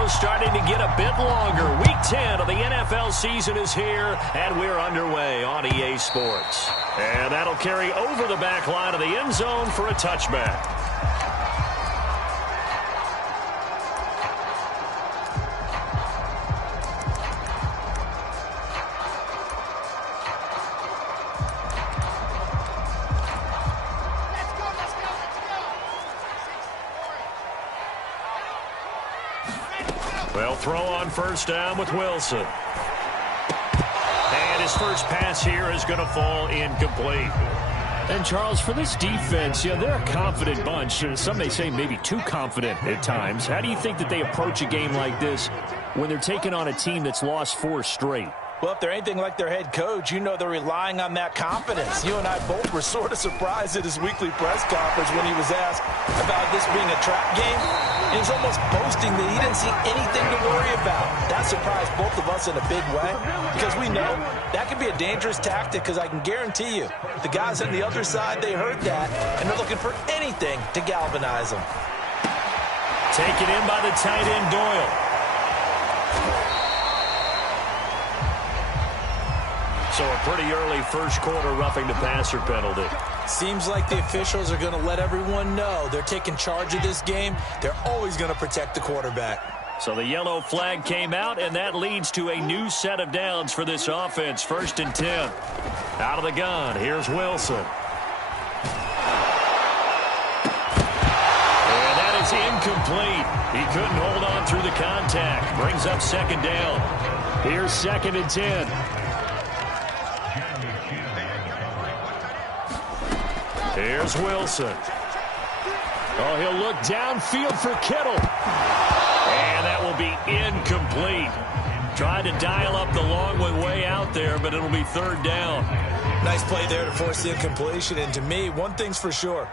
almost starting to get a bit longer. Week 10 of the NFL season is here, and we're underway on EA Sports. And that'll carry over the back line of the end zone for a touchback. Well, throw on first down with Wilson. And his first pass here is going to fall incomplete. And, Charles, for this defense, they're a confident bunch. Some may say maybe too confident at times. How do you think that they approach a game like this when they're taking on a team that's lost 4 straight? Well, if they're anything like their head coach, they're relying on that confidence. You and I both were sort of surprised at his weekly press conference when he was asked about this being a trap game. He was almost boasting that he didn't see anything to worry about. That surprised both of us in a big way because we know that can be a dangerous tactic because I can guarantee you the guys on the other side, they heard that, and they're looking for anything to galvanize them. Taken in by the tight end, Doyle. So a pretty early first quarter roughing the passer penalty. Seems like the officials are going to let everyone know they're taking charge of this game. They're always going to protect the quarterback. So the yellow flag came out, and that leads to a new set of downs for this offense. 1st and 10. Out of the gun, here's Wilson. And that is incomplete. He couldn't hold on through the contact. Brings up 2nd down. Here's 2nd and 10. Here's Wilson. Oh, he'll look downfield for Kittle. And that will be incomplete. Tried to dial up the long one way out there, but it'll be 3rd down. Nice play there to force the incompletion. And to me, one thing's for sure.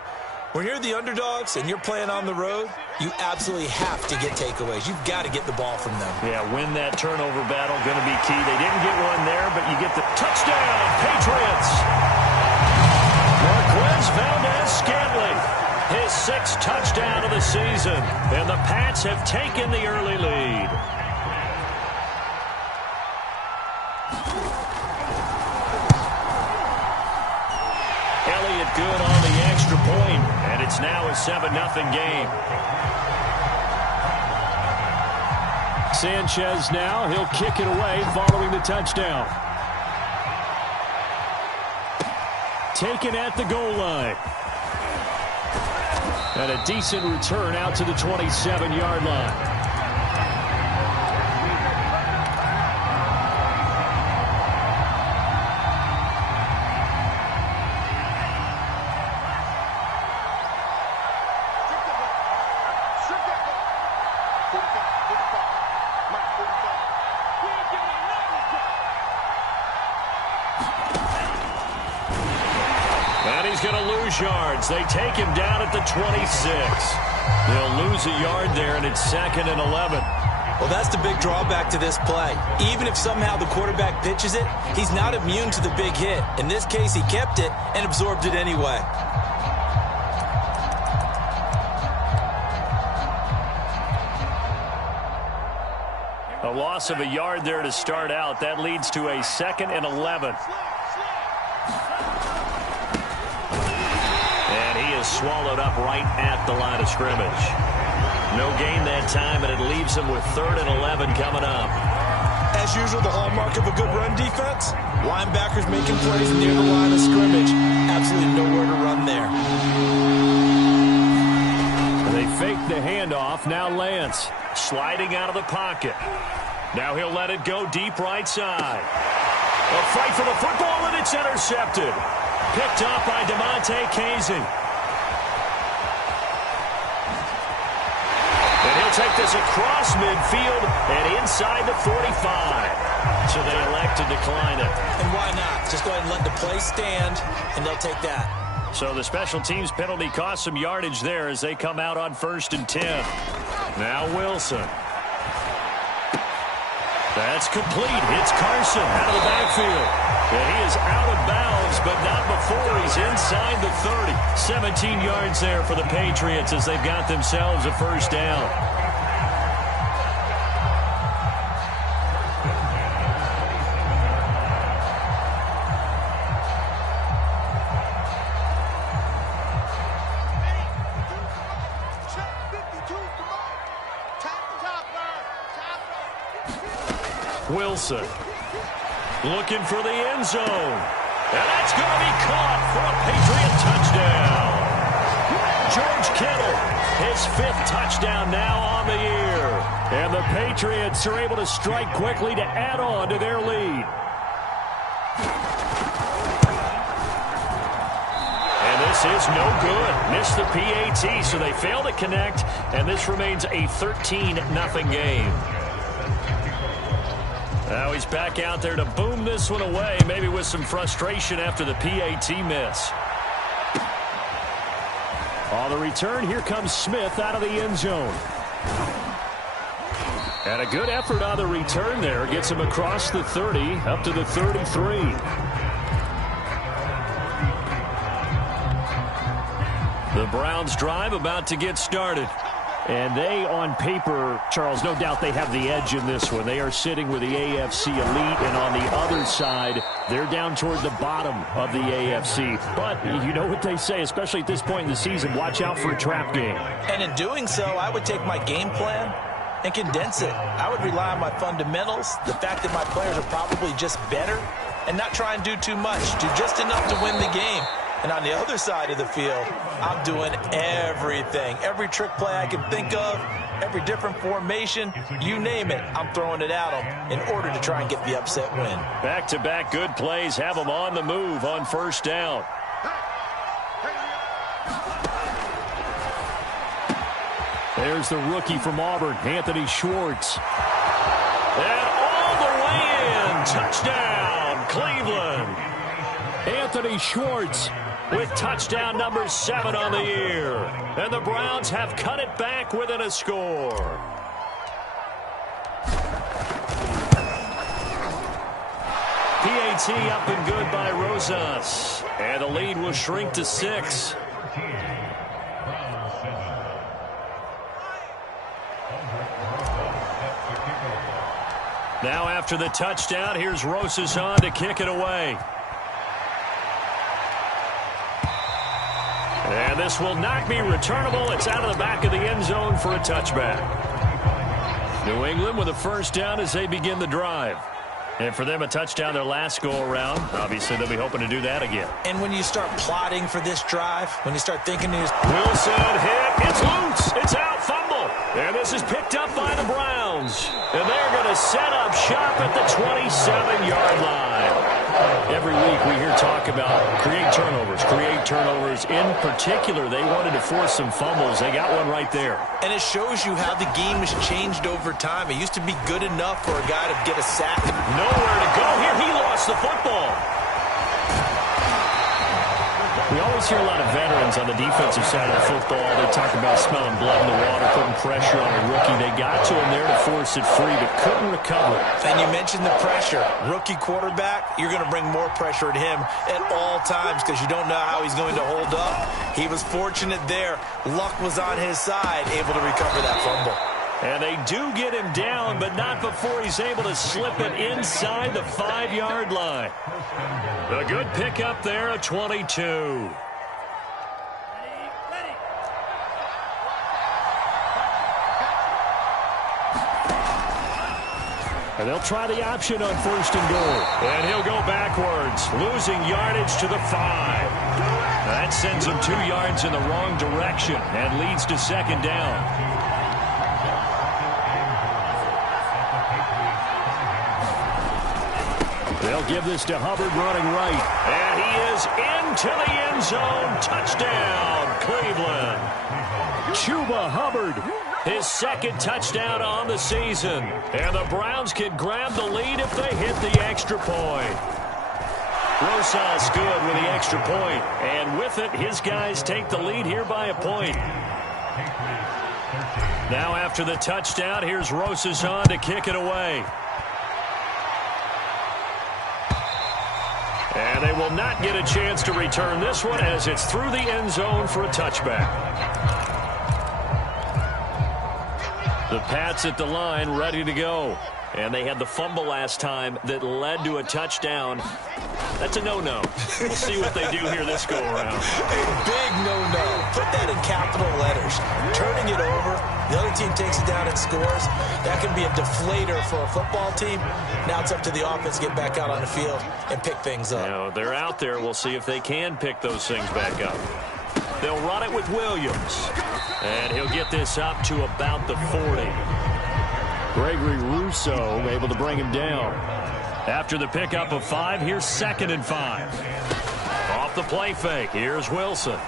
When you're the underdogs and you're playing on the road, you absolutely have to get takeaways. You've got to get the ball from them. Yeah, win that turnover battle, going to be key. They didn't get one there, but you get the touchdown, Patriots. Marquez Valdez-Scantling, his 6th touchdown of the season, and the Pats have taken the early lead. Elliott good on the extra point, and it's now a 7-0 game. Sanchez now, he'll kick it away following the touchdown. Taken at the goal line. And a decent return out to the 27-yard line. Yards. They take him down at the 26. They'll lose a yard there, and it's 2nd and 11. Well, that's the big drawback to this play. Even if somehow the quarterback pitches it, he's not immune to the big hit. In this case, he kept it and absorbed it anyway. A loss of a yard there to start out. That leads to a 2nd and 11. Swallowed up right at the line of scrimmage. No gain that time, and it leaves them with 3rd and 11 coming up. As usual, the hallmark of a good run defense, linebackers making plays near the line of scrimmage. Absolutely nowhere to run there. They fake the handoff. Now Lance sliding out of the pocket. Now he'll let it go deep right side. A fight for the football, and it's intercepted. Picked up by DeMonte Casey. Take this across midfield and inside the 45. So they elect to decline it. And why not? Just go ahead and let the play stand, and they'll take that. So the special teams penalty cost some yardage there as they come out on 1st and 10. Now Wilson. That's complete. Hits Carson out of the backfield. And he is out of bounds, but not before he's inside the 30. 17 yards there for the Patriots as they've got themselves a 1st down. Wilson. Looking for the end zone. And that's going to be caught for a Patriot touchdown. George Kittle, his 5th touchdown now on the year. And the Patriots are able to strike quickly to add on to their lead. And this is no good. Missed the PAT, so they fail to connect. And this remains a 13-0 game. Now he's back out there to boom this one away, maybe with some frustration after the PAT miss. On the return, here comes Smith out of the end zone. And a good effort on the return there. Gets him across the 30, up to the 33. The Browns drive about to get started. And they, on paper, Charles, no doubt they have the edge in this one. They are sitting with the AFC elite, and on the other side, they're down toward the bottom of the AFC. But you know what they say, especially at this point in the season, watch out for a trap game. And in doing so, I would take my game plan and condense it. I would rely on my fundamentals, the fact that my players are probably just better, and not try and do too much. Do just enough to win the game. And on the other side of the field, I'm doing everything. Every trick play I can think of, every different formation, you name it, I'm throwing it at them in order to try and get the upset win. Back-to-back good plays have them on the move on first down. There's the rookie from Auburn, Anthony Schwartz. And all the way in. Touchdown, Cleveland. Anthony Schwartz with touchdown number 7 on the year. And the Browns have cut it back within a score. PAT up and good by Rosas. And the lead will shrink to 6. Now after the touchdown, here's Rosas on to kick it away. And this will not be returnable. It's out of the back of the end zone for a touchback. New England with a first down as they begin the drive. And for them, a touchdown their last go-around. Obviously, they'll be hoping to do that again. And when you start plotting for this drive, when you start thinking... Wilson hit. It's loose. It's out. Fumble. And this is picked up by the Browns. And they're going to set up shop at the 27-yard line. Every week we hear talk about create turnovers. In particular, they wanted to force some fumbles. They got one right there. And it shows you how the game has changed over time. It used to be good enough for a guy to get a sack. Nowhere to go here. He lost the football. We always hear a lot of veterans on the defensive side of the football. They talk about smelling blood in the water, putting pressure on a rookie. They got to him there to force it free, but couldn't recover. And you mentioned the pressure. Rookie quarterback, you're going to bring more pressure at him at all times because you don't know how he's going to hold up. He was fortunate there. Luck was on his side, able to recover that fumble. And they do get him down, but not before he's able to slip it inside the 5-yard line. A good pickup there at 22. And they'll try the option on first and goal. And he'll go backwards, losing yardage to the 5. That sends him 2 yards in the wrong direction and leads to second down. They'll give this to Hubbard running right. And he is into the end zone. Touchdown, Cleveland. Chuba Hubbard, his second touchdown on the season. And the Browns can grab the lead if they hit the extra point. Rosas good with the extra point. And with it, his guys take the lead here by a point. Now after the touchdown, here's Rosas on to kick it away. And they will not get a chance to return this one as it's through the end zone for a touchback. The Pats at the line ready to go. And they had the fumble last time that led to a touchdown. That's a no-no. We'll see what they do here this go-around. A big no-no. Put that in capital letters. Turning it over, the other team takes it down and scores. That can be a deflator for a football team. Now it's up to the offense to get back out on the field and pick things up. You know, they're out there. We'll see if they can pick those things back up. They'll run it with Williams. And he'll get this up to about the 40. Gregory Rousseau able to bring him down. After the pickup of 5, here's 2nd and 5. Off the play fake, here's Wilson.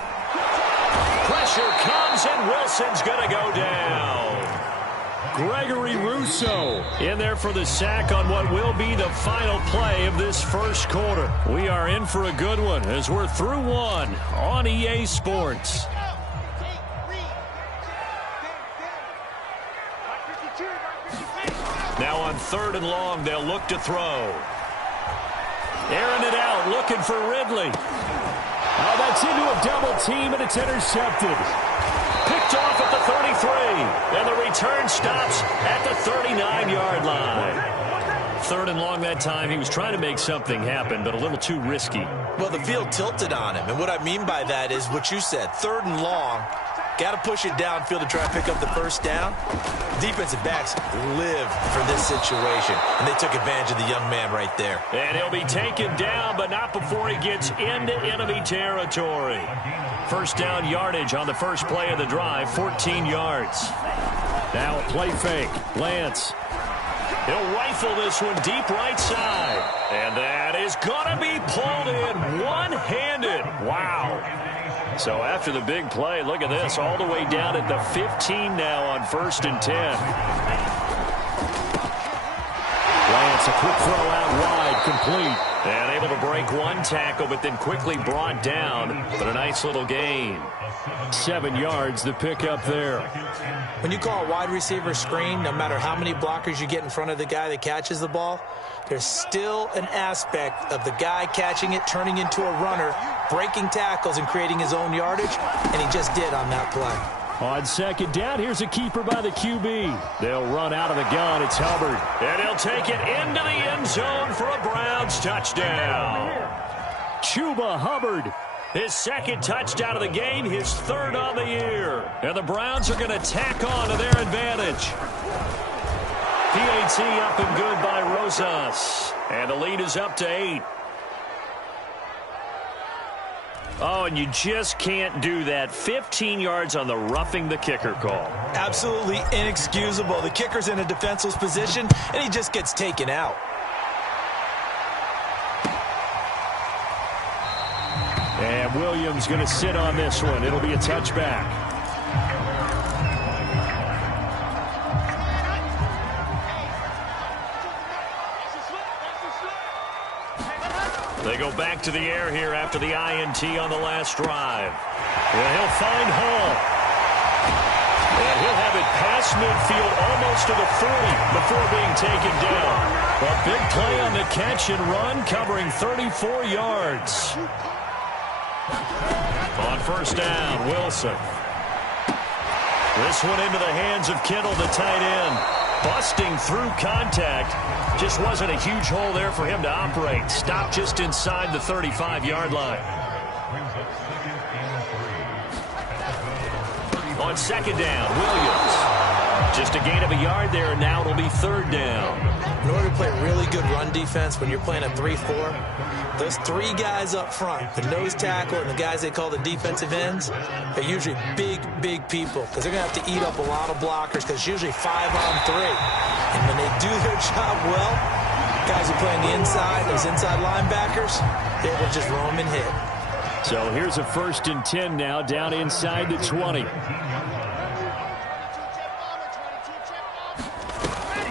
Pressure comes, and Wilson's going to go down. Gregory Rousseau in there for the sack on what will be the final play of this first quarter. We are in for a good one as we're through one on EA Sports. Now on 3rd and long, they'll look to throw. Airing it out, looking for Ridley. Oh, that's into a double team, and it's intercepted. Picked off at the 33, and the return stops at the 39-yard line. 3rd and long that time. He was trying to make something happen, but a little too risky. Well, the field tilted on him, and what I mean by that is what you said, 3rd and long. Got to push it downfield to try and pick up the first down. Defensive backs live for this situation, and they took advantage of the young man right there. And he'll be taken down, but not before he gets into enemy territory. First down yardage on the first play of the drive, 14 yards. Now a play fake. Lance. He'll rifle this one deep right side. And that is going to be pulled in one-handed. Wow. So after the big play, look at this, all the way down at the 15 now on 1st and 10. Lance, a quick throw out wide, complete. And able to break one tackle, but then quickly brought down. But a nice little gain. 7 yards, the pickup there. When you call a wide receiver screen, no matter how many blockers you get in front of the guy that catches the ball, there's still an aspect of the guy catching it, turning into a runner, breaking tackles and creating his own yardage, and he just did on that play. On 2nd down, here's a keeper by the QB. They'll run out of the gun. It's Hubbard. And he'll take it into the end zone for a Browns touchdown. Chuba Hubbard. His 2nd touchdown of the game, his 3rd on the year. And the Browns are going to tack on to their advantage. PAT up and good by Rosas. And the lead is up to 8. Oh, and you just can't do that. 15 yards on the roughing the kicker call. Absolutely inexcusable. The kicker's in a defenseless position, and he just gets taken out. And Williams going to sit on this one. It'll be a touchback. They go back to the air here after the INT on the last drive. And he'll find Hall. And he'll have it past midfield almost to the 40 before being taken down. A big play on the catch and run, covering 34 yards. On 1st down, Wilson. This one into the hands of Kittle, the tight end. Busting through contact. Just wasn't a huge hole there for him to operate. Stopped just inside the 35-yard line. On 2nd down, Williams. Just a gain of a yard there, and now it'll be 3rd down. In order to play really good run defense when you're playing a 3-4, those 3 guys up front, the nose tackle and the guys they call the defensive ends, are usually big, big people because they're going to have to eat up a lot of blockers because it's usually 5 on 3. And when they do their job well, guys who play on the inside, those inside linebackers, they will just roam and hit. So here's a 1st and 10 now down inside the 20.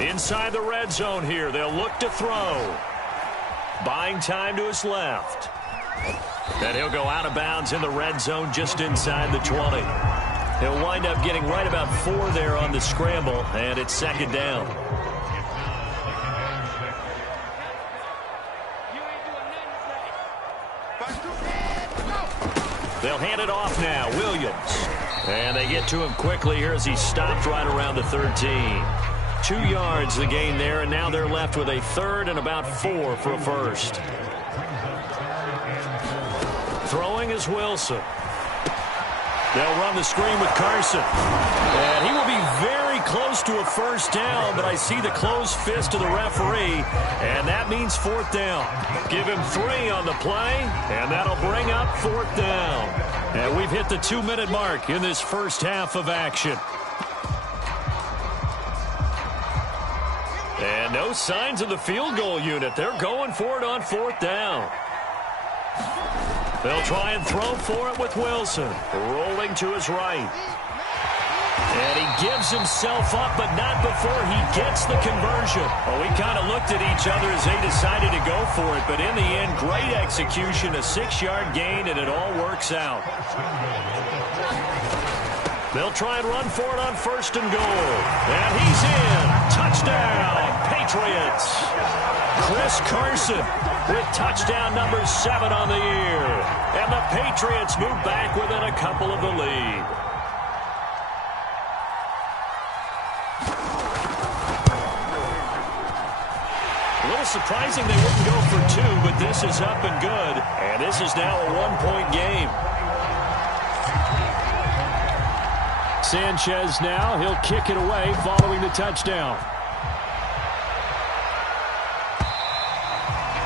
Inside the red zone here, they'll look to throw. Buying time to his left. And he'll go out of bounds in the red zone just inside the 20. He'll wind up getting right about 4 there on the scramble, and it's 2nd down. They'll hand it off now, Williams. And they get to him quickly here as he stopped right around the 13. 2 yards the gain there, and now they're left with a third and about 4 for a first. Throwing is Wilson. They'll run the screen with Carson. And he will be very close to a first down, but I see the closed fist of the referee, and that means 4th down. Give him 3 on the play, and that'll bring up 4th down. And we've hit the 2-minute mark in this first half of action. And no signs of the field goal unit. They're going for it on 4th down. They'll try and throw for it with Wilson. Rolling to his right. And he gives himself up, but not before he gets the conversion. Well, we kind of looked at each other as they decided to go for it, but in the end, great execution, a 6-yard gain, and it all works out. They'll try and run for it on 1st and goal. And he's in. Touchdown, Patriots. Chris Carson with touchdown number 7 on the year. And the Patriots move back within a couple of the lead. A little surprising they wouldn't go for 2, but this is up and good. And this is now a 1-point game. Sanchez now, he'll kick it away following the touchdown.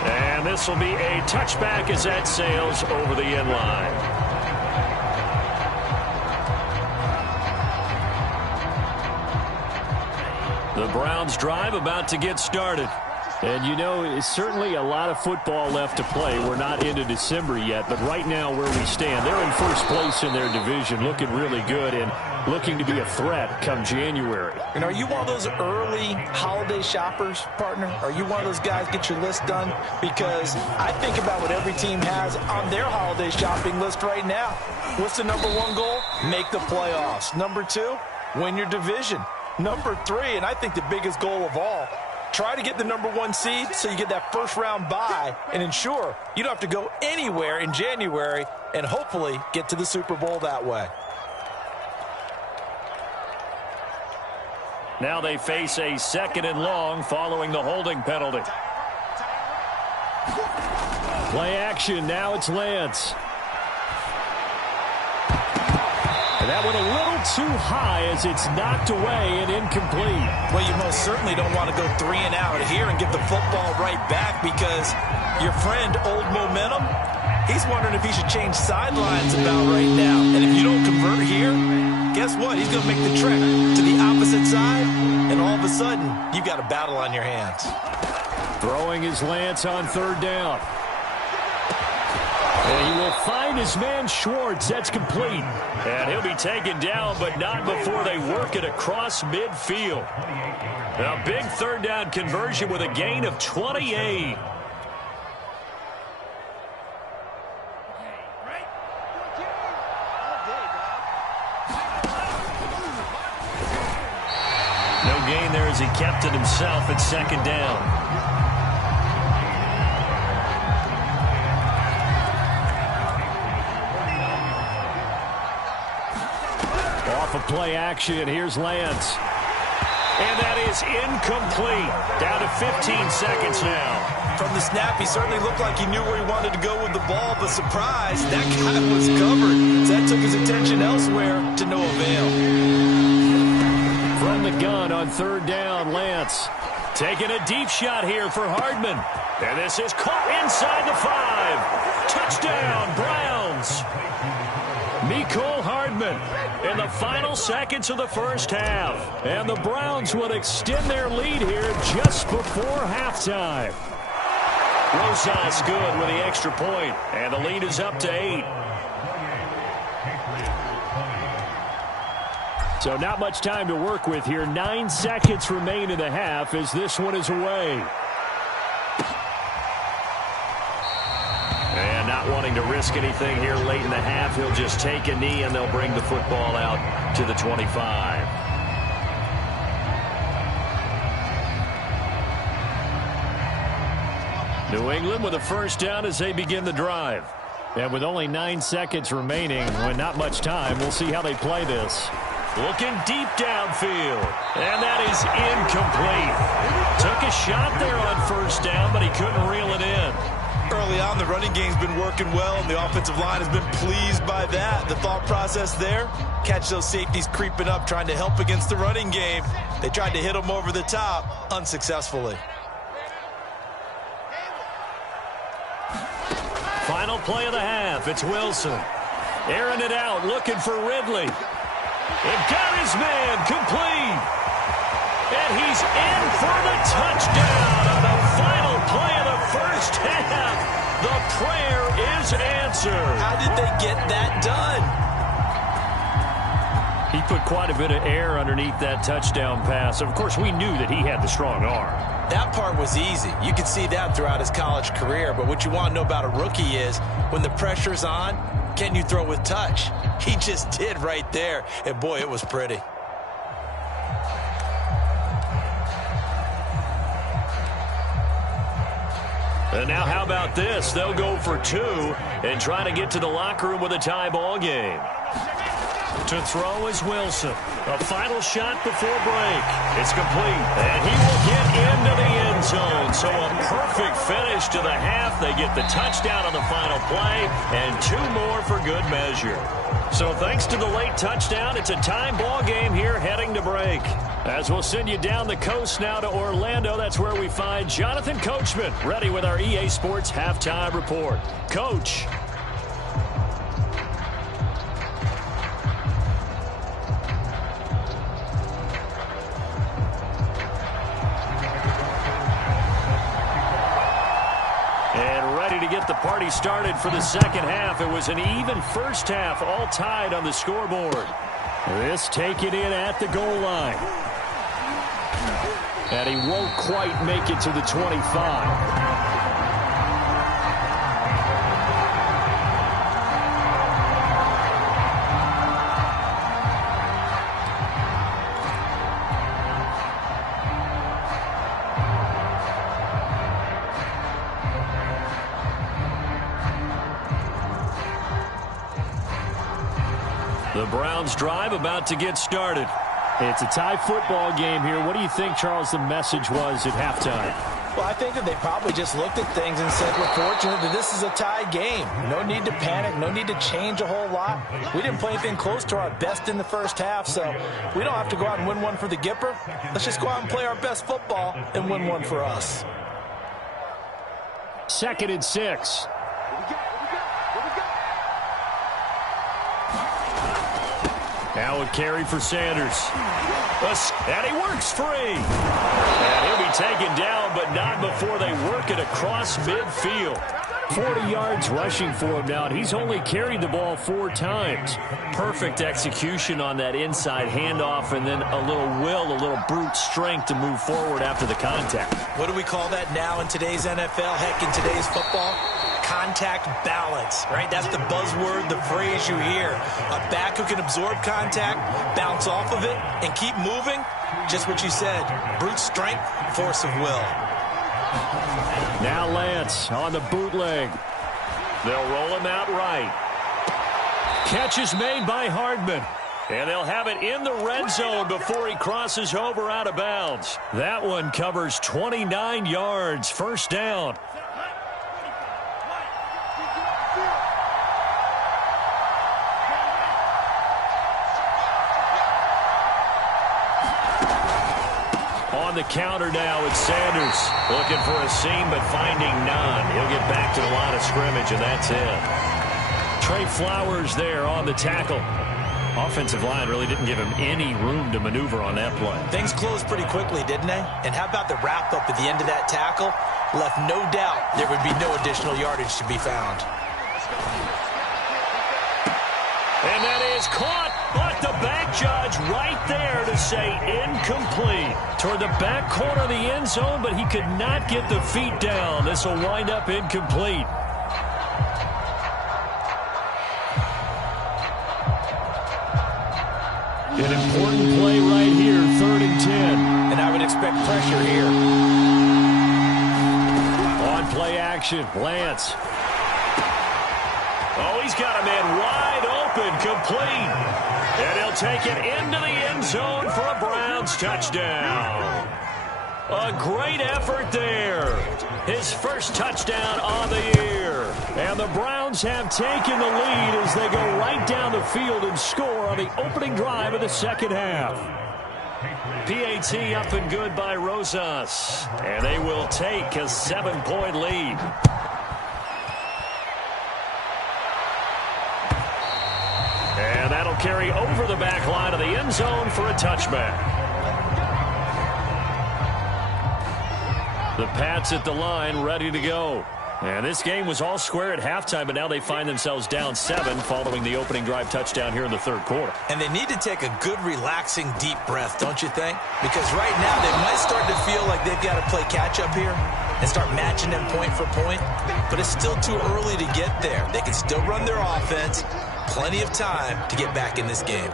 And this will be a touchback as that sails over the end line. The Browns drive about to get started. And, you know, it's certainly a lot of football left to play. We're not into December yet, but right now where we stand, they're in first place in their division, looking really good and looking to be a threat come January. And are you one of those early holiday shoppers, partner? Are you one of those guys get your list done? Because I think about what every team has on their holiday shopping list right now. What's the number 1 goal? Make the playoffs. Number 2, win your division. Number 3, and I think the biggest goal of all, try to get the number 1 seed so you get that first-round bye and ensure you don't have to go anywhere in January and hopefully get to the Super Bowl that way. Now they face a 2nd and long following the holding penalty. Play action. Now it's Lance. And that went a little too high as it's knocked away and incomplete. Well, you most certainly don't want to go 3 and out here and get the football right back because your friend, Old Momentum, he's wondering if he should change sidelines about right now. And if you don't convert here, guess what? He's going to make the trek to the opposite side, and all of a sudden, you've got a battle on your hands. Throwing his Lance on 3rd down. And he will find his man Schwartz. That's complete. And he'll be taken down, but not before they work it across midfield. A big 3rd down conversion with a gain of 28. No gain there as he kept it himself at 2nd down. Off of play action, here's Lance. And that is incomplete. Down to 15 seconds now. From the snap, he certainly looked like he knew where he wanted to go with the ball, but surprise, that guy was covered. So that took his attention elsewhere to no avail. From the gun on 3rd down, Lance. Taking a deep shot here for Hardman. And this is caught inside the 5. Touchdown, Browns. Mecole Hardman in the final seconds of the first half. And the Browns will extend their lead here just before halftime. Rosas good with the extra point, and the lead is up to 8. So not much time to work with here. 9 seconds remain in the half as this one is away. And not wanting to risk anything here late in the half, he'll just take a knee and they'll bring the football out to the 25. New England with a first down as they begin the drive. And with only 9 seconds remaining, with not much time, we'll see how they play this. Looking deep downfield. And that is incomplete. Took a shot there on first down, but he couldn't reel it in. Early on, the running game's been working well, and the offensive line has been pleased by that. The thought process there, catch those safeties creeping up, trying to help against the running game. They tried to hit them over the top, unsuccessfully. Final play of the half. It's Wilson. Airing it out, looking for Ridley. It got his man complete. And he's in for the touchdown on the final play of the first half. The prayer is answered. How did they get that done? He put quite a bit of air underneath that touchdown pass. Of course, we knew that he had the strong arm. That part was easy. You could see that throughout his college career. But what you want to know about a rookie is when the pressure's on, can you throw with touch? He just did right there. And, boy, it was pretty. And now how about this? They'll go for two and try to get to the locker room with a tie ball game. To throw is Wilson. A final shot before break. It's complete. And he will get into the end zone. So a perfect finish to the half. They get the touchdown on the final play. And two more for good measure. So thanks to the late touchdown, it's a time ball game here heading to break. As we'll send you down the coast now to Orlando, that's where we find Jonathan Coachman ready with our EA Sports Halftime Report. Coach. To get the party started for the second half. It was an even first half, all tied on the scoreboard. This taken in at the goal line. And he won't quite make it to the 25. The Browns drive about to get started. It's a tie football game here. What do you think, Charles, the message was at halftime? Well, I think that they probably just looked at things and said, we're fortunate that this is a tie game. No need to panic. No need to change a whole lot. We didn't play anything close to our best in the first half, so we don't have to go out and win one for the Gipper. Let's just go out and play our best football and win one for us. 2nd and 6. Now a carry for Sanders. And he works free. And he'll be taken down, but not before they work it across midfield. 40 yards rushing for him now, and he's only carried the ball 4 times. Perfect execution on that inside handoff, and then a little will, a little brute strength to move forward after the contact. What do we call that now in today's NFL? Heck, in today's football? Contact balance, right? That's the buzzword, the phrase you hear. A back who can absorb contact, bounce off of it, and keep moving. Just what you said, brute strength, force of will. Now Lance on the bootleg. They'll roll him out right. Catch is made by Hardman. And they'll have it in the red zone before he crosses over out of bounds. That one covers 29 yards. First down. On the counter now, it's Sanders looking for a seam but finding none. He'll get back to the line of scrimmage, and that's it. Trey Flowers there on the tackle. Offensive line really didn't give him any room to maneuver on that play. Things closed pretty quickly, didn't they? And how about the wrap-up at the end of that tackle? Left no doubt there would be no additional yardage to be found. And that is caught. But the back judge right there to say incomplete. Toward the back corner of the end zone, but he could not get the feet down. This will wind up incomplete. An important play right here, 3rd and 10. And I would expect pressure here. On play action, Lance. Oh, he's got a man wide open, complete. And he'll take it into the end zone for a Browns touchdown. A great effort there. His first touchdown on the year. And the Browns have taken the lead as they go right down the field and score on the opening drive of the second half. PAT up and good by Rosas. And they will take a 7-point lead. And that'll carry over the back line of the end zone for a touchback. The Pats at the line, ready to go. And this game was all square at halftime, but now they find themselves down 7 following the opening drive touchdown here in the third quarter. And they need to take a good, relaxing, deep breath, don't you think? Because right now they might start to feel like they've got to play catch-up here and start matching them point for point. But it's still too early to get there. They can still run their offense. Plenty of time to get back in this game.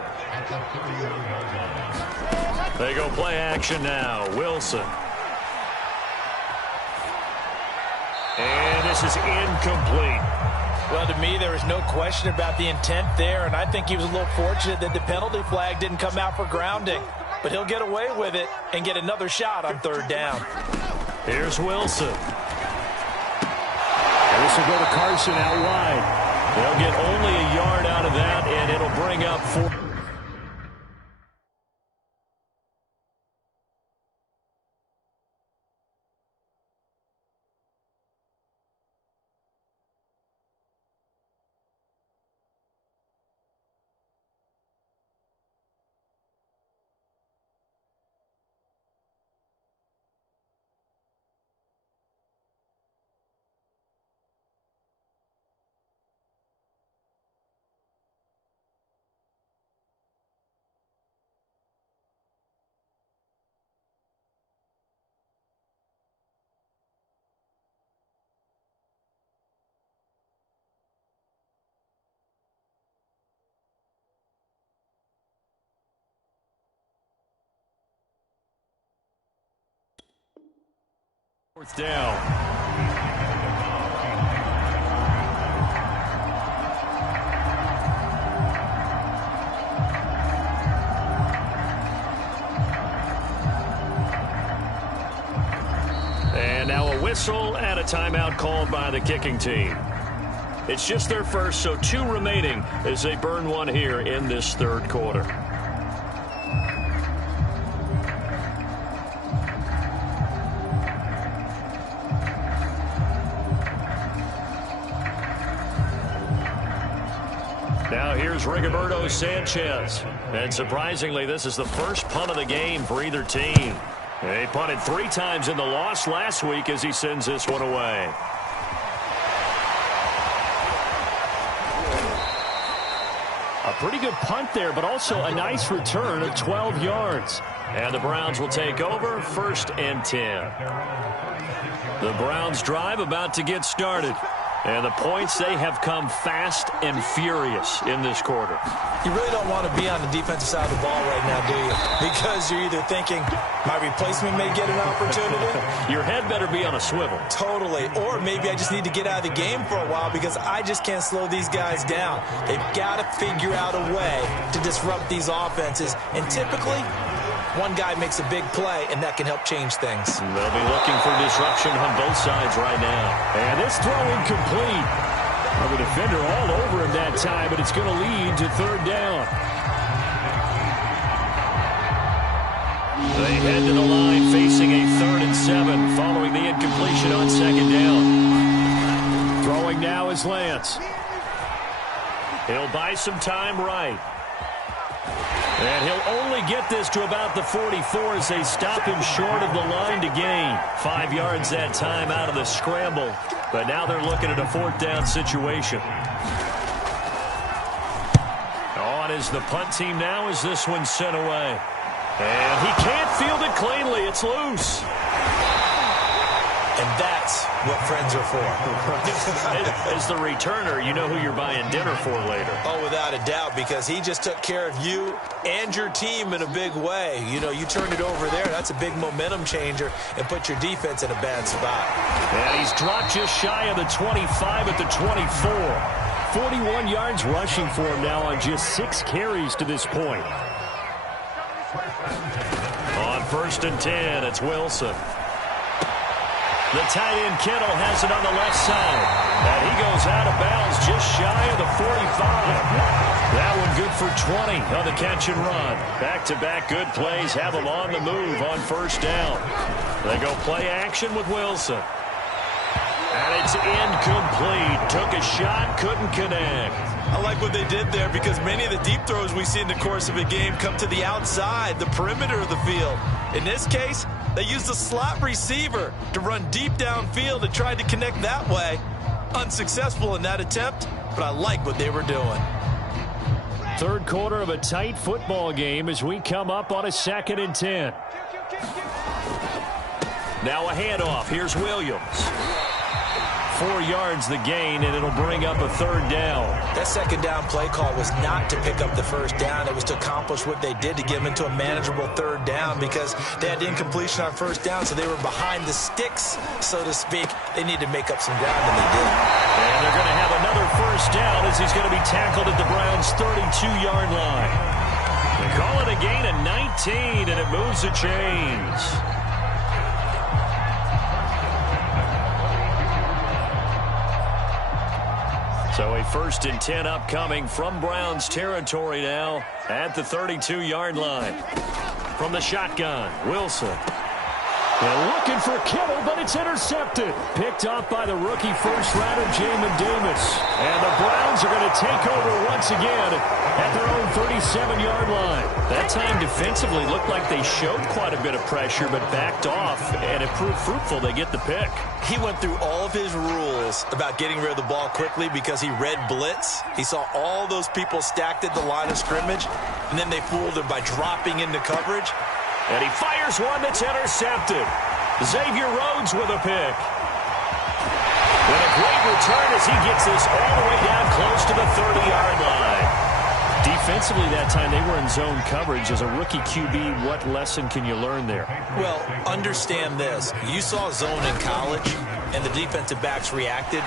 They go play action now. Wilson. And this is incomplete. Well, to me, there was no question about the intent there, and I think he was a little fortunate that the penalty flag didn't come out for grounding. But he'll get away with it and get another shot on third down. Here's Wilson. And this will go to Carson out wide. They'll get only a yard out of that, and it'll bring up 4. Fourth down. And now a whistle and a timeout called by the kicking team. It's just their first, so 2 remaining as they burn one here in this third quarter. Now here's Rigoberto Sanchez. And surprisingly, this is the first punt of the game for either team. They punted 3 times in the loss last week as he sends this one away. A pretty good punt there, but also a nice return of 12 yards. And the Browns will take over, 1st and 10. The Browns drive about to get started. And the points, they have come fast and furious in this quarter. You really don't want to be on the defensive side of the ball right now, do you? Because you're either thinking, my replacement may get an opportunity. Your head better be on a swivel. Totally. Or maybe I just need to get out of the game for a while because I just can't slow these guys down. They've got to figure out a way to disrupt these offenses. And typically, one guy makes a big play, and that can help change things. They'll be looking for disruption on both sides right now. And this throw incomplete. Well, the defender all over him that time, but it's going to lead to third down. They head to the line facing a 3rd and 7 following the incompletion on 2nd down. Throwing now is Lance. He'll buy some time right. And he'll only get this to about the 44 as they stop him short of the line to gain. 5 yards that time out of the scramble. But now they're looking at a 4th down situation. On is the punt team now as this one's sent away. And he can't field it cleanly. It's loose. And that's what friends are for. As the returner, you know who you're buying dinner for later. Oh, without a doubt, because he just took care of you and your team in a big way. You know, you turned it over there. That's a big momentum changer and put your defense in a bad spot. And he's dropped just shy of the 25 at the 24. 41 yards rushing for him now on just 6 carries to this point. On 1st and 10, it's Wilson. The tight end Kittle has it on the left side. And he goes out of bounds just shy of the 45. That one good for 20 on the catch and run. Back-to-back good plays have them on the move on 1st down. They go play action with Wilson. And it's incomplete. Took a shot, couldn't connect. I like what they did there because many of the deep throws we see in the course of a game come to the outside, the perimeter of the field. In this case, they used a slot receiver to run deep downfield and tried to connect that way. Unsuccessful in that attempt, but I like what they were doing. 3rd quarter of a tight football game as we come up on a 2nd and 10. Now a handoff. Here's Williams. 4 yards the gain, and it'll bring up a 3rd down. That 2nd down play call was not to pick up the 1st down. It was to accomplish what they did to get them into a manageable 3rd down because they had incompletion on 1st down, so they were behind the sticks, so to speak. They need to make up some ground, and they did. And they're going to have another 1st down as he's going to be tackled at the Browns' 32-yard line. They call it a gain of 19, and it moves the chains. So a 1st and 10 upcoming from Browns territory now at the 32-yard line. From the shotgun, Wilson. They're looking for Kittle, but it's intercepted. Picked off by the rookie first-rounder, Jamin Davis. And the Browns are going to take over once again at their own 37-yard line. That time defensively looked like they showed quite a bit of pressure, but backed off, and it proved fruitful. They get the pick. He went through all of his rules about getting rid of the ball quickly because he read blitz. He saw all those people stacked at the line of scrimmage, and then they fooled him by dropping into coverage. And he fires one that's intercepted. Xavier Rhodes with a pick. And a great return as he gets this all the way down close to the 30-yard line. Defensively that time, they were in zone coverage. As a rookie QB, what lesson can you learn there? Well, understand this. You saw zone in college, and the defensive backs reacted,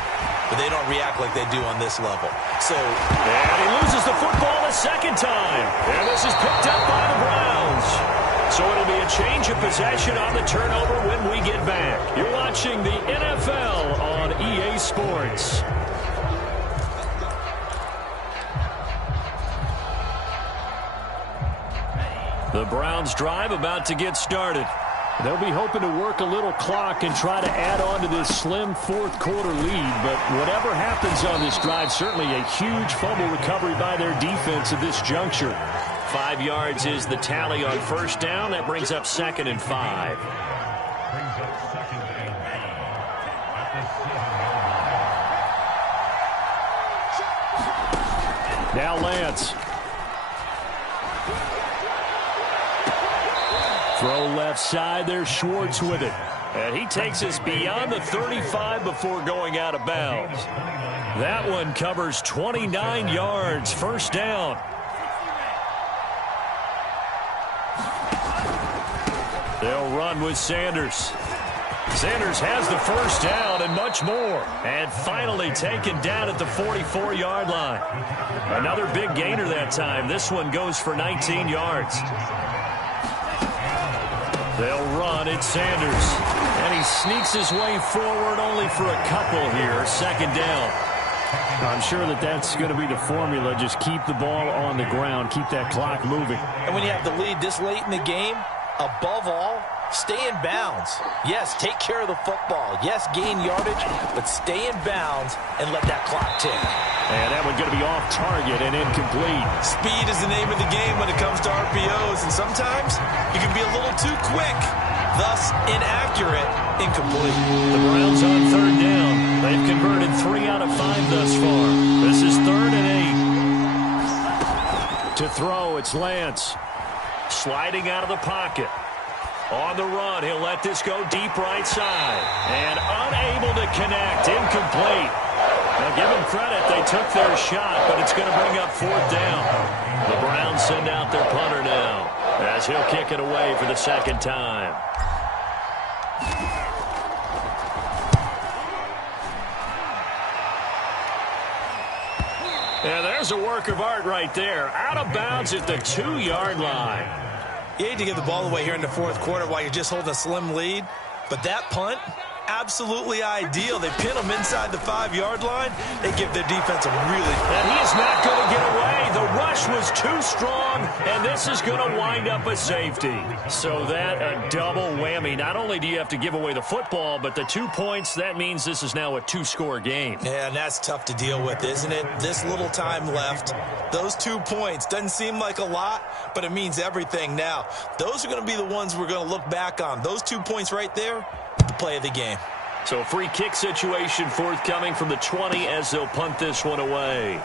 but they don't react like they do on this level. And he loses the football a 2nd time. And this is picked up by the Browns. So it'll be a change of possession on the turnover when we get back. You're watching the NFL on EA Sports. The Browns drive about to get started. They'll be hoping to work a little clock and try to add on to this slim 4th quarter lead. But whatever happens on this drive, certainly a huge fumble recovery by their defense at this juncture. 5 yards is the tally on 1st down. That brings up 2nd and 5. Now Lance. Throw left side. There's Schwartz with it. And he takes us beyond the 35 before going out of bounds. That one covers 29 yards. 1st down. They'll run with Sanders. Sanders has the 1st down and much more. And finally taken down at the 44-yard line. Another big gainer that time. This one goes for 19 yards. They'll run. It's Sanders. And he sneaks his way forward only for a couple here. 2nd down. I'm sure that's going to be the formula. Just keep the ball on the ground. Keep that clock moving. And when you have the lead this late in the game, above all, stay in bounds. Yes, take care of the football. Yes, gain yardage, but stay in bounds and let that clock tick. And that one's going to be off target and incomplete. Speed is the name of the game when it comes to RPOs, and sometimes you can be a little too quick, thus inaccurate, incomplete. The Browns on 3rd down. They've converted 3 out of 5 thus far. This is 3rd and 8. To throw, it's Lance. Sliding out of the pocket. On the run, he'll let this go deep right side. And unable to connect. Incomplete. Now give them credit. They took their shot, but it's going to bring up 4th down. The Browns send out their punter now as he'll kick it away for the 2nd time. And there's a work of art right there. Out of bounds at the 2-yard line. You hate to give the ball away here in the fourth quarter while you're just holding a slim lead. But that punt, absolutely ideal. They pin them inside the 5-yard line. They give their defense a really... And he is not going to get away. The rush was too strong, and this is going to wind up a safety. So that a double whammy. Not only do you have to give away the football, but the 2 points, that means this is now a 2-score game. Yeah, and that's tough to deal with, isn't it? This little time left. Those 2 points doesn't seem like a lot, but it means everything now. Those are going to be the ones we're going to look back on. Those 2 points right there, the play of the game. So free kick situation forthcoming from the 20 as they'll punt this one away.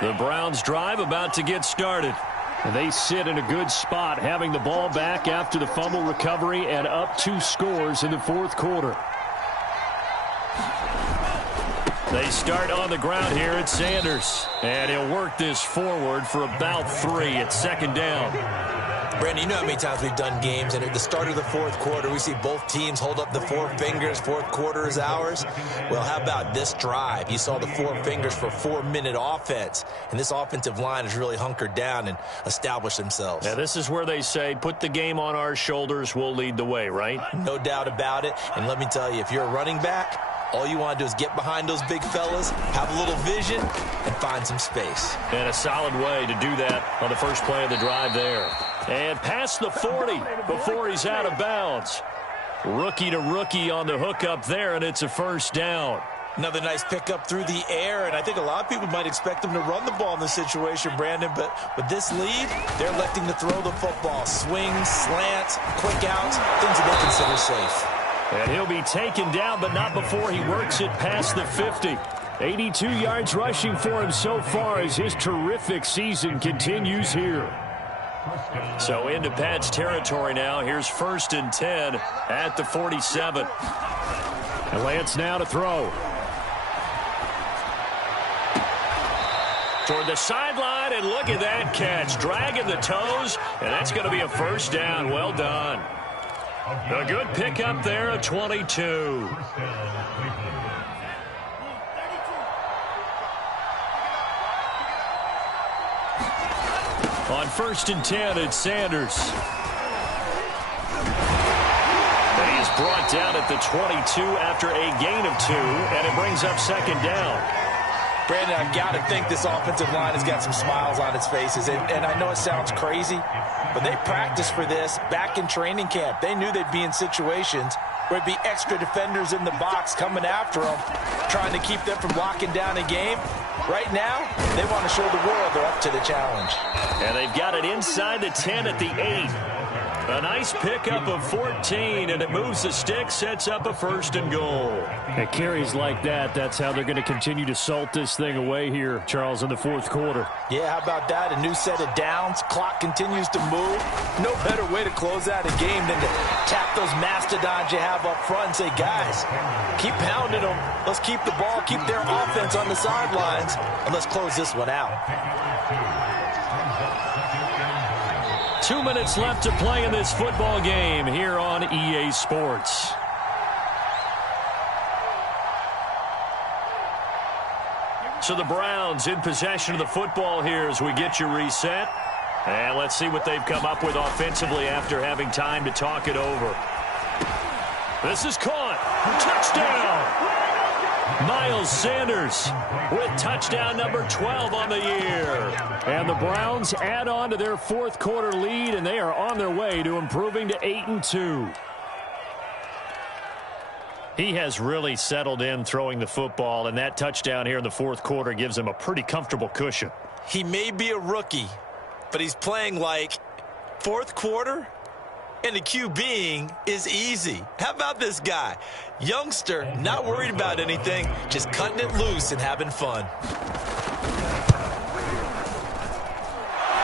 The Browns drive about to get started. And they sit in a good spot, having the ball back after the fumble recovery and up 2 scores in the fourth quarter. They start on the ground here at Sanders. And he'll work this forward for about 3 at second down. Brandon, you know how many times we've done games, and at the start of the fourth quarter, we see both teams hold up the 4 fingers, fourth quarter is ours. Well, how about this drive? You saw the 4 fingers for 4-minute offense, and this offensive line has really hunkered down and established themselves. Yeah, this is where they say, put the game on our shoulders, we'll lead the way, right? No doubt about it, and let me tell you, if you're a running back, all you want to do is get behind those big fellas, have a little vision, and find some space. And a solid way to do that on the first play of the drive there. And past the 40 before he's out of bounds. Rookie to rookie on the hook up there, and it's a first down. Another nice pickup through the air, and I think a lot of people might expect them to run the ball in this situation, Brandon, but with this lead, they're electing to throw the football. Swings, slants, quick outs, things that they consider safe. And he'll be taken down, but not before he works it past the 50. 82 yards rushing for him so far as his terrific season continues here. So into Pat's territory now. Here's 1st and 10 at the 47. And Lance now to throw. Toward the sideline, and look at that catch. Dragging the toes, and that's going to be a first down. Well done. A good pickup there at 22. On 1st and 10, it's Sanders. He is brought down at the 22 after a gain of 2, and it brings up second down. Brandon, I've got to think this offensive line has got some smiles on its faces. And I know it sounds crazy, but they practiced for this back in training camp. They knew they'd be in situations where it'd be extra defenders in the box coming after them, trying to keep them from locking down a game. Right now, they want to show the world they're up to the challenge. And they've got it inside the 10 at the 8. A nice pickup of 14, and it moves the stick, sets up a 1st and goal. At carries like that, that's how they're going to continue to salt this thing away here, Charles, in the fourth quarter. Yeah, how about that? A new set of downs. Clock continues to move. No better way to close out a game than to tap those mastodons you have up front and say, guys, keep pounding them. Let's keep the ball, keep their offense on the sidelines, and let's close this one out. 2 minutes left to play in this football game here on EA Sports. So the Browns in possession of the football here as we get you reset. And let's see what they've come up with offensively after having time to talk it over. This is caught. Touchdown! Miles Sanders with touchdown number 12 on the year. And the Browns add on to their fourth quarter lead, and they are on their way to improving to 8-2. He has really settled in throwing the football, and that touchdown here in the fourth quarter gives him a pretty comfortable cushion. He may be a rookie, but he's playing like fourth quarter, and the QBing is easy. How about this guy? Youngster, not worried about anything, just cutting it loose and having fun.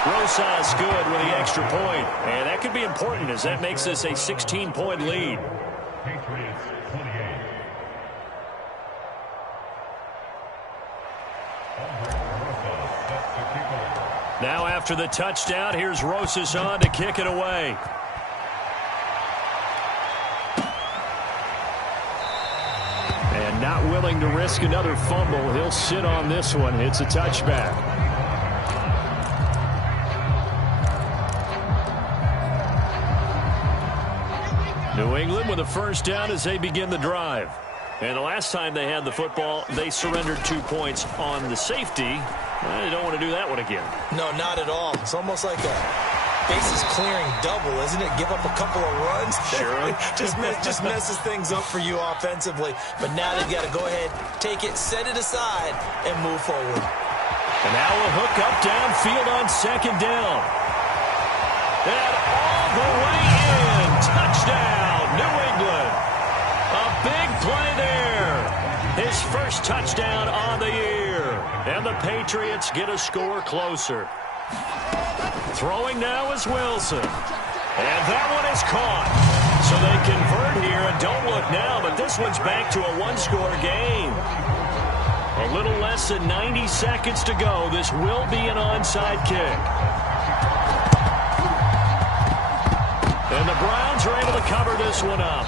Rosas good with the extra point. And that could be important as that makes this a 16-point lead. Patriots 28. Now after the touchdown, here's Rosas on to kick it away. And not willing to risk another fumble. He'll sit on this one. It's a touchback. New England with a first down as they begin the drive. And the last time they had the football, they surrendered 2 points on the safety. They don't want to do that one again. No, not at all. It's almost like a bases clearing double, isn't it? Give up a couple of runs. Sure. just messes things up for you offensively. But now they've got to go ahead, take it, set it aside, and move forward. And now a hook up downfield on second down. And all the way in. Touchdown, New England. A big play there. His first touchdown on the year. And the Patriots get a score closer. Throwing now is Wilson. And that one is caught. So they convert here and don't look now, but this one's back to a one-score game. A little less than 90 seconds to go. This will be an onside kick. And the Browns are able to cover this one up.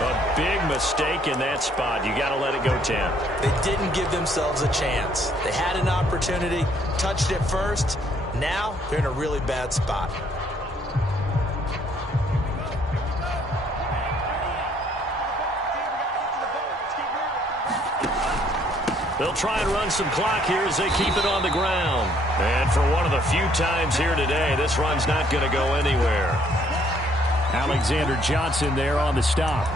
A big mistake in that spot. You got to let it go 10. They didn't give themselves a chance. They had an opportunity, touched it first. Now they're in a really bad spot. They'll try and run some clock here as they keep it on the ground. And for one of the few times here today, this run's not going to go anywhere. Alexander Johnson there on the stop.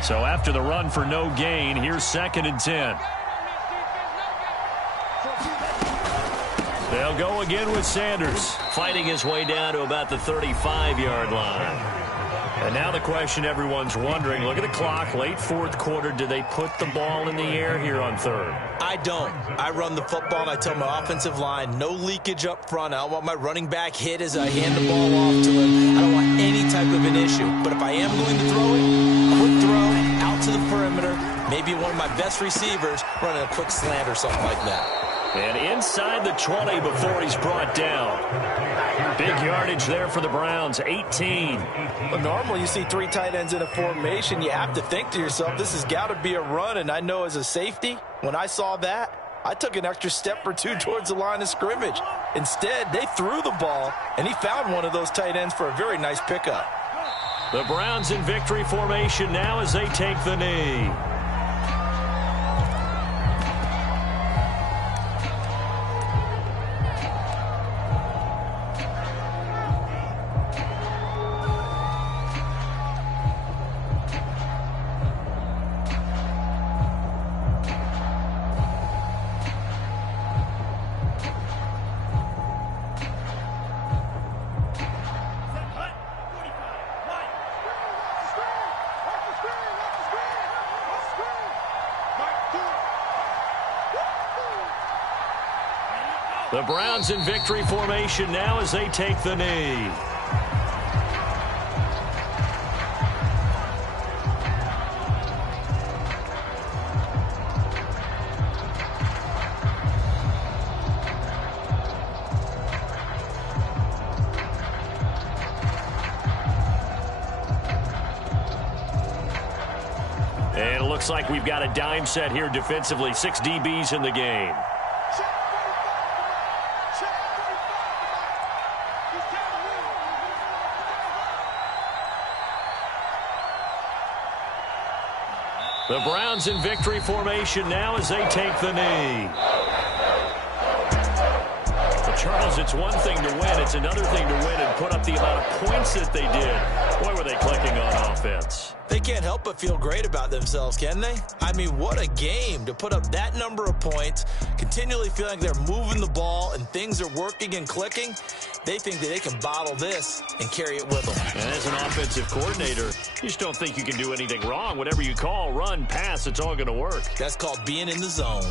So after the run for no gain, here's 2nd and 10. They'll go again with Sanders, fighting his way down to about the 35-yard line. And now the question everyone's wondering, look at the clock, late fourth quarter, do they put the ball in the air here on third? I don't. I run the football, and I tell my offensive line, no leakage up front. I don't want my running back hit as I hand the ball off to him. I don't want any type of an issue. But if I am going to throw it, quick throw, out to the perimeter, maybe one of my best receivers running a quick slant or something like that. And inside the 20 before he's brought down. Big yardage there for the Browns, 18. Well, normally you see 3 tight ends in a formation. You have to think to yourself, this has got to be a run. And I know as a safety, when I saw that, I took an extra step or 2 towards the line of scrimmage. Instead, they threw the ball, and he found one of those tight ends for a very nice pickup. The Browns in victory formation now as they take the knee. The Browns in victory formation now as they take the knee. And it looks like we've got a dime set here defensively. 6 DBs in the game. The Browns in victory formation now as they take the knee. The Charles Because it's one thing to win. It's another thing to win and put up the amount of points that they did. Boy, were they clicking on offense. They can't help but feel great about themselves, can they? I mean, what a game to put up that number of points, continually feeling like they're moving the ball and things are working and clicking. They think that they can bottle this and carry it with them. And as an offensive coordinator, you just don't think you can do anything wrong. Whatever you call, run, pass, it's all going to work. That's called being in the zone.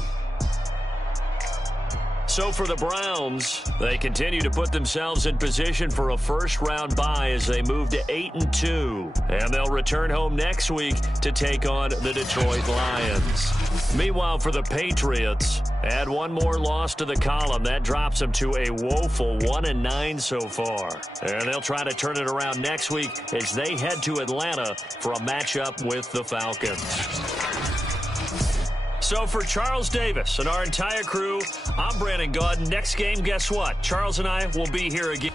So for the Browns, they continue to put themselves in position for a first-round bye as they move to 8-2. And they'll return home next week to take on the Detroit Lions. Meanwhile, for the Patriots, add one more loss to the column. That drops them to a woeful 1-9 so far. And they'll try to turn it around next week as they head to Atlanta for a matchup with the Falcons. So for Charles Davis and our entire crew, I'm Brandon Gaudin. Next game, guess what? Charles and I will be here again.